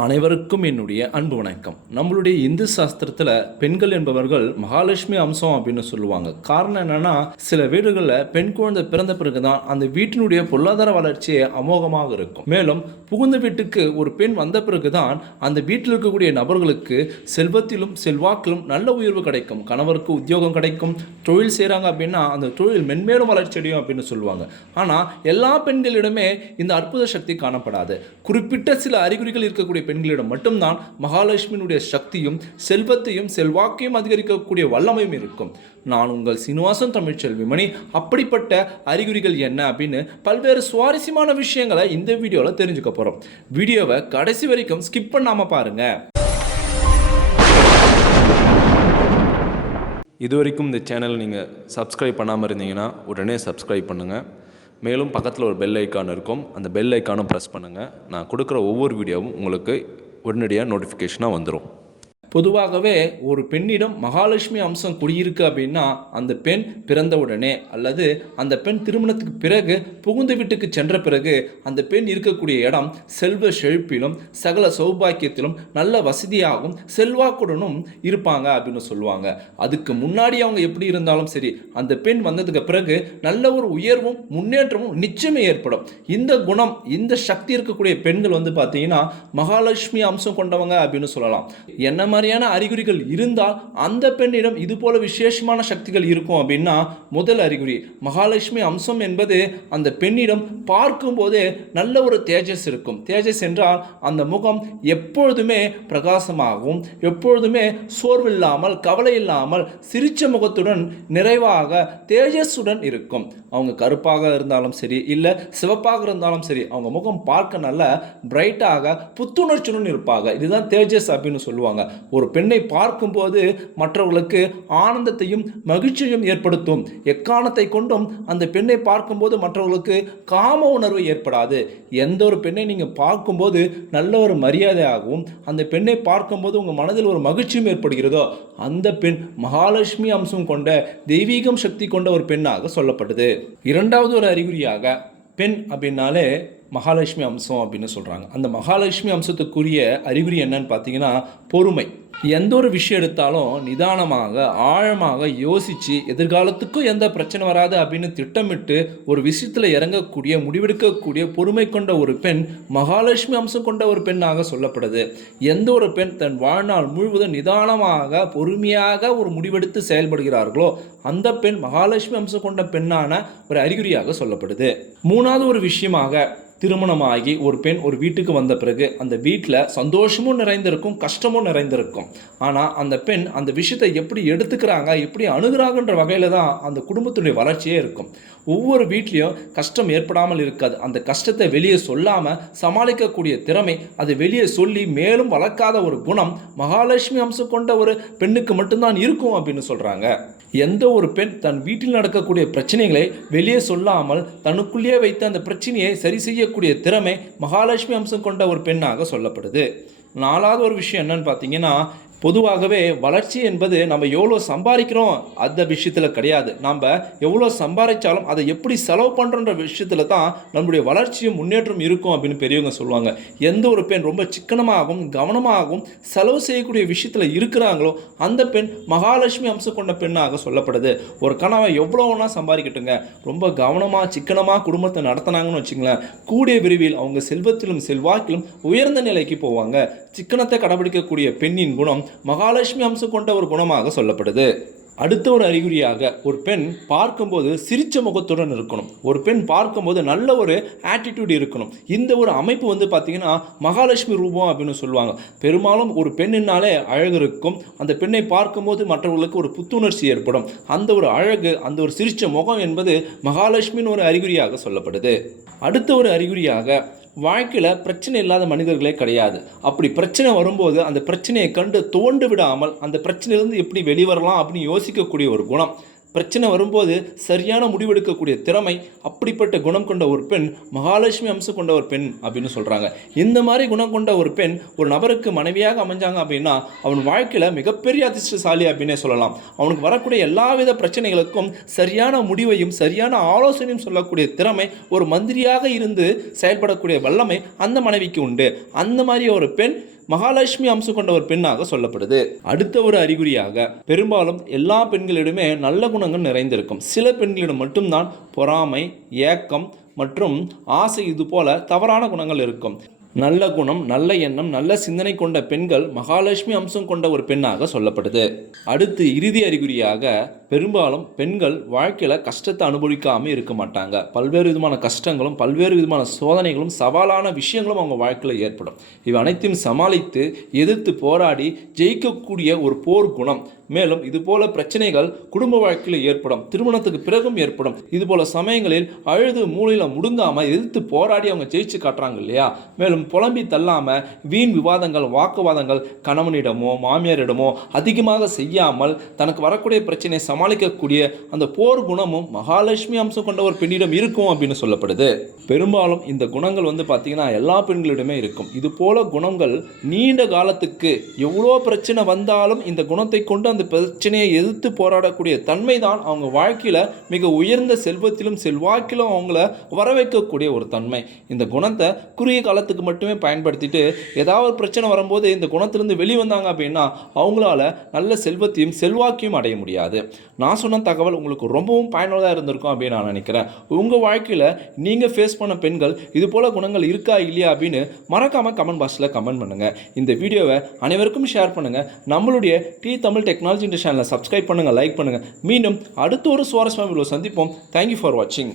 அனைவருக்கும் என்னுடைய அன்பு வணக்கம். நம்மளுடைய இந்து சாஸ்திரத்தில் பெண்கள் என்பவர்கள் மகாலட்சுமி அம்சம் அப்படின்னு சொல்லுவாங்க. காரணம் என்னன்னா, சில வீடுகளில் பெண் குழந்தை பிறந்த பிறகுதான் அந்த வீட்டினுடைய பொருளாதார வளர்ச்சியே அமோகமாக இருக்கும். மேலும் புகுந்த வீட்டுக்கு ஒரு பெண் வந்த பிறகுதான் அந்த வீட்டில் இருக்கக்கூடிய நபர்களுக்கு செல்வத்திலும் செல்வாக்கிலும் நல்ல உயர்வு கிடைக்கும். கணவருக்கு உத்தியோகம் கிடைக்கும். தொழில் செய்கிறாங்க அப்படின்னா அந்த தொழில் மென்மேலும் வளர்ச்சி அடையும் அப்படின்னு சொல்லுவாங்க. ஆனால் எல்லா பெண்களிடமே இந்த அற்புத சக்தி காணப்படாது. குறிப்பிட்ட சில அறிகுறிகள் இருக்கக்கூடிய பெண்களிடம் மட்டும்தான் மகாலட்சுமியினுடைய சக்தியும் செல்வத்தையும் செல்வாக்கையும் அதிகரிக்கக்கூடிய வல்லமையும் இருக்கும். நான் உங்கள் சீனிவாசன் தமிழ்ச்செல்வி மணி. அப்படிப்பட்ட அறிகுறிகள் என்ன அப்படின்னு பல்வேறு சுவாரஸ்யமான விஷயங்களை இந்த வீடியோவில் தெரிஞ்சுக்க போகிறோம். வீடியோவை கடைசி வரைக்கும் ஸ்கிப் பண்ணாமல் பாருங்க. இது வரைக்கும் இந்த சேனல் நீங்கள் சப்ஸ்கிரைப் பண்ணாமல் இருந்தீங்கன்னா உடனே சப்ஸ்கிரைப் பண்ணுங்கள். மேலும் பக்கத்தில் ஒரு பெல் ஐக்கான் இருக்கும், அந்த பெல் ஐக்கானும் ப்ரெஸ் பண்ணுங்கள். நான் கொடுக்குற ஒவ்வொரு வீடியோவும் உங்களுக்கு உடனடியாக நோட்டிஃபிகேஷனாக வந்துடும். பொதுவாகவே ஒரு பெண்ணிடம் மகாலட்சுமி அம்சம் குடியிருக்கு அப்படின்னா அந்த பெண் பிறந்தவுடனே அல்லது அந்த பெண் திருமணத்துக்கு பிறகு புகுந்த வீட்டுக்கு சென்ற பிறகு அந்த பெண் இருக்கக்கூடிய இடம் செல்வ செழிப்பிலும் சகல சௌபாக்கியத்திலும் நல்ல வசதியாகவும் செல்வாக்குடனும் இருப்பாங்க அப்படின்னு சொல்லுவாங்க. அதுக்கு முன்னாடி அவங்க எப்படி இருந்தாலும் சரி, அந்த பெண் வந்ததுக்கு பிறகு நல்ல ஒரு உயர்வும் முன்னேற்றமும் நிச்சயமே ஏற்படும். இந்த குணம், இந்த சக்தி இருக்கக்கூடிய பெண்கள் பார்த்தீங்கன்னா மகாலட்சுமி அம்சம் கொண்டவங்க அப்படின்னு சொல்லலாம். என்ன மாதிரியான அறிகுறிகள் இருந்தால் அந்த பெண்ணிடம் இது போல விசேஷமான சக்திகள் இருக்கும் அப்படின்னா, முதல் அறிகுறி மகாலட்சுமி அம்சம் என்பது அந்த பெண்ணிடம் பார்க்கும் போதே நல்ல ஒரு தேஜஸ் இருக்கும். தேஜஸ் என்றால் அந்த முகம் எப்பொழுதுமே பிரகாசமாகவும் எப்பொழுதுமே சோர்வில்லாமல் கவலை இல்லாமல் சிரிச்ச முகத்துடன் நிறைவாக தேஜஸுடன் இருக்கும். அவங்க கருப்பாக இருந்தாலும் சரி இல்லை சிவப்பாக இருந்தாலும் சரி, அவங்க முகம் பார்க்க நல்ல பிரைட்டாக புத்துணர்ச்சியுடன் இருப்பாங்க. இதுதான் தேஜஸ் அப்படின்னு சொல்லுவாங்க. ஒரு பெண்ணை பார்க்கும்போது மற்றவர்களுக்கு ஆனந்தத்தையும் மகிழ்ச்சியையும் ஏற்படுத்தும். எக்காரணத்தை கொண்டும் அந்த பெண்ணை பார்க்கும்போது மற்றவர்களுக்கு காம உணர்வு ஏற்படாது. எந்த ஒரு பெண்ணை நீங்கள் பார்க்கும்போது நல்ல ஒரு மரியாதையாகவும் அந்த பெண்ணை பார்க்கும்போது உங்கள் மனதில் ஒரு மகிழ்ச்சியும் ஏற்படுகிறதோ அந்த பெண் மகாலட்சுமி அம்சம் கொண்ட தெய்வீகம் சக்தி கொண்ட ஒரு பெண்ணாக சொல்லப்பட்டது. இரண்டாவது ஒரு அறிகுறியாக பெண் அப்படின்னாலே மகாலட்சுமி அம்சம் அப்படின்னு சொல்கிறாங்க. அந்த மகாலட்சுமி அம்சத்துக்குரிய அறிகுறி என்னன்னு பார்த்தீங்கன்னா பொறுமை. எந்த ஒரு விஷயம் எடுத்தாலும் நிதானமாக ஆழமாக யோசித்து எதிர்காலத்துக்கும் எந்த பிரச்சனை வராது அப்படின்னு திட்டமிட்டு ஒரு விஷயத்தில் இறங்கக்கூடிய முடிவெடுக்கக்கூடிய பொறுமை கொண்ட ஒரு பெண் மகாலட்சுமி அம்சம் கொண்ட ஒரு பெண்ணாக சொல்லப்படுது. எந்த ஒரு பெண் தன் வாழ்நாள் முழுவதும் நிதானமாக பொறுமையாக ஒரு முடிவெடுத்து செயல்படுகிறார்களோ அந்த பெண் மகாலட்சுமி அம்சம் கொண்ட பெண்ணான ஒரு அறிகுறியாக சொல்லப்படுது. மூணாவது ஒரு விஷயமாக, திருமணமாகி ஒரு பெண் ஒரு வீட்டுக்கு வந்த பிறகு அந்த வீட்டில் சந்தோஷமும் நிறைந்திருக்கும், கஷ்டமும் நிறைந்திருக்கும். ஆனால் அந்த பெண் அந்த விஷயத்தை எப்படி எடுத்துக்கிறாங்க, எப்படி அணுகிறாங்கன்ற வகையில் தான் அந்த குடும்பத்துடைய வளர்ச்சியே இருக்கும். ஒவ்வொரு வீட்லேயும் கஷ்டம் ஏற்படாமல் இருக்காது. அந்த கஷ்டத்தை வெளியே சொல்லாமல் சமாளிக்கக்கூடிய திறமை, அதை வெளியே சொல்லி மேலும் வளர்க்காத ஒரு குணம் மகாலட்சுமி அம்சம் கொண்ட ஒரு பெண்ணுக்கு மட்டும்தான் இருக்கும் அப்படின்னு சொல்கிறாங்க. எந்த ஒரு பெண் தன் வீட்டில் நடக்கக்கூடிய பிரச்சனைகளை வெளியே சொல்லாமல் தனக்குள்ளேயே வைத்து அந்த பிரச்சனையை சரி செய்யக்கூடிய திறமை மகாலட்சுமி அம்சம் கொண்ட ஒரு பெண்ணாக சொல்லப்படுது. நாலாவது ஒரு விஷயம் என்னன்னு பார்த்தீங்கன்னா, பொதுவாகவே வளர்ச்சி என்பது நம்ம எவ்வளோ சம்பாதிக்கிறோம் அந்த விஷயத்தில் கிடையாது. நம்ம எவ்வளோ சம்பாதிச்சாலும் அதை எப்படி செலவு பண்ணுறன்ற விஷயத்தில் தான் நம்முடைய வளர்ச்சியும் முன்னேற்றம் இருக்கும் அப்படின்னு பெரியவங்க சொல்லுவாங்க. எந்த ஒரு பெண் ரொம்ப சிக்கனமாகவும் கவனமாகவும் செலவு செய்யக்கூடிய விஷயத்தில் இருக்கிறாங்களோ அந்த பெண் மகாலட்சுமி அம்சம் கொண்ட பெண்ணாக சொல்லப்படுது. ஒரு கணவன் எவ்வளோ ஒன்றா சம்பாதிக்கட்டுங்க, ரொம்ப கவனமாக சிக்கனமாக குடும்பத்தை நடத்தினாங்கன்னு வச்சுங்களேன், கூடிய விரைவில் அவங்க செல்வத்திலும் செல்வாக்கிலும் உயர்ந்த நிலைக்கு போவாங்க. சிக்கனத்தை கடைபிடிக்கக்கூடிய பெண்ணின் குணம் மகாலட்சுமி அம்சம் கொண்ட ஒரு குணமாக சொல்லப்படுது. அடுத்த ஒரு அறிகுறியாக, ஒரு பெண் பார்க்கும்போது சிரிச்ச முகத்துடன் இருக்கணும். ஒரு பெண் பார்க்கும்போது நல்ல ஒரு ஆட்டிடியூட் இருக்கணும். இந்த ஒரு அமைப்பு பார்த்தீங்கன்னா மகாலட்சுமி ரூபம் அப்படின்னு சொல்லுவாங்க. பெரும்பாலும் ஒரு பெண்ணினாலே அழகு இருக்கும். அந்த பெண்ணை பார்க்கும்போது மற்றவர்களுக்கு ஒரு புத்துணர்ச்சி ஏற்படும். அந்த ஒரு அழகு, அந்த ஒரு சிரிச்ச முகம் என்பது மகாலட்சுமியின் ஒரு அறிகுறியாக சொல்லப்படுது. அடுத்த ஒரு அறிகுறியாக, வாழ்க்கையில் பிரச்சனை இல்லாத மனிதர்களே கிடையாது. அப்படி பிரச்சனை வரும்போது அந்த பிரச்சனையை கண்டு தோண்டு விடாமல் அந்த பிரச்சனையிலிருந்து எப்படி வெளிவரலாம் அப்படின்னு யோசிக்கக்கூடிய ஒரு குணம். பிரச்சனை வரும்போது சரியான முடிவெடுக்கக்கூடிய திறமை, அப்படிப்பட்ட குணம் கொண்ட ஒரு பெண் மகாலட்சுமி அம்சம் கொண்ட ஒரு பெண் அப்படின்னு சொல்கிறாங்க. இந்த மாதிரி குணம் கொண்ட ஒரு பெண் ஒரு நபருக்கு மனைவியாக அமைஞ்சாங்க அப்படின்னா அவன் வாழ்க்கையில் மிகப்பெரிய அதிர்ஷ்டசாலி அப்படின்னே சொல்லலாம். அவனுக்கு வரக்கூடிய எல்லாவித பிரச்சனைகளுக்கும் சரியான முடிவையும் சரியான ஆலோசனையும் சொல்லக்கூடிய திறமை, ஒரு மந்திரியாக இருந்து செயல்படக்கூடிய வல்லமை அந்த மனைவிக்கு உண்டு. அந்த மாதிரி ஒரு பெண் மகாலட்சுமி அம்சம் கொண்ட ஒரு பெண்ணாக சொல்லப்படுது. அடுத்த ஒரு அறிகுறியாக பெரும்பாலும் எல்லா பெண்களிடமே நல்ல குணங்கள் நிறைந்திருக்கும். சில பெண்களிடம் மட்டும்தான் பொறாமை, ஏக்கம் மற்றும் ஆசை இது போல தவறான குணங்கள் இருக்கும். நல்ல குணம், நல்ல எண்ணம், நல்ல சிந்தனை கொண்ட பெண்கள் மகாலட்சுமி அம்சம் கொண்ட ஒரு பெண்ணாக சொல்லப்படுது. அடுத்து இறுதி அறிகுறியாக பெரும்பாலும் பெண்கள் வாழ்க்கையில் கஷ்டத்தை அனுபவிக்காமல் இருக்க மாட்டாங்க. பல்வேறு விதமான கஷ்டங்களும் பல்வேறு விதமான சோதனைகளும் சவாலான விஷயங்களும் அவங்க வாழ்க்கையில் ஏற்படும். இவை அனைத்தையும் சமாளித்து எதிர்த்து போராடி ஜெயிக்கக்கூடிய ஒரு போர் குணம். மேலும் இதுபோல பிரச்சனைகள் குடும்ப வாழ்க்கையில் ஏற்படும், திருமணத்துக்கு பிறகும் ஏற்படும். இதுபோல சமயங்களில் அழுது மூலையில் முடுங்காமல் எதிர்த்து போராடி அவங்க ஜெயிச்சு காட்டுறாங்க இல்லையா. மேலும் புலம்பி தள்ளாமல் வீண் விவாதங்கள், வாக்குவாதங்கள் கணவனிடமோ மாமியாரிடமோ அதிகமாக செய்யாமல் தனக்கு வரக்கூடிய பிரச்சனையை சமாளிக்கக்கூடிய அந்த போர் குணமும் மகாலட்சுமி அம்சம் கொண்ட ஒரு பெண்ணிடம் இருக்கும் அப்படின்னு சொல்லப்படுது. பெரும்பாலும் இந்த குணங்கள் பார்த்தீங்கன்னா எல்லா பெண்களிடமே இருக்கும். இது போல குணங்கள் நீண்ட காலத்துக்கு எவ்வளோ பிரச்சனை வந்தாலும் இந்த குணத்தை கொண்டு அந்த பிரச்சனையை எதிர்த்து போராடக்கூடிய தன்மை தான் அவங்க வாழ்க்கையில் மிக உயர்ந்த செல்வத்திலும் செல்வாக்கிலும் அவங்கள வர வைக்கக்கூடிய ஒரு தன்மை. இந்த குணத்தை குறுகிய காலத்துக்கு மட்டுமே பயன்படுத்திட்டு ஏதாவது ஒரு பிரச்சனை வரும்போது இந்த குணத்திலிருந்து வெளிவந்தாங்க அப்படின்னா அவங்களால நல்ல செல்வத்தையும் செல்வாக்கையும் அடைய முடியாது. நான் சொன்ன தகவல் உங்களுக்கு ரொம்பவும் பயனுள்ளதாக இருந்திருக்கும் அப்படின்னு நான் நினைக்கிறேன். உங்கள் வாழ்க்கையில் நீங்கள் ஃபேஸ் பண்ண பெண்கள் இது போல குணங்கள் இருக்கா இல்லையா அப்படின்னு மறக்காமல் கமெண்ட் பாக்ஸில் கமெண்ட் பண்ணுங்கள். இந்த வீடியோவை அனைவருக்கும் ஷேர் பண்ணுங்கள். நம்மளுடைய தமிழ் டெக்னாலஜி சேனலை சப்ஸ்கிரைப் பண்ணுங்கள், லைக் பண்ணுங்கள். மீண்டும் அடுத்த ஒரு சுவாரஸ்யமான வீடியோ சந்திப்போம். தேங்க்யூ ஃபார் வாட்சிங்.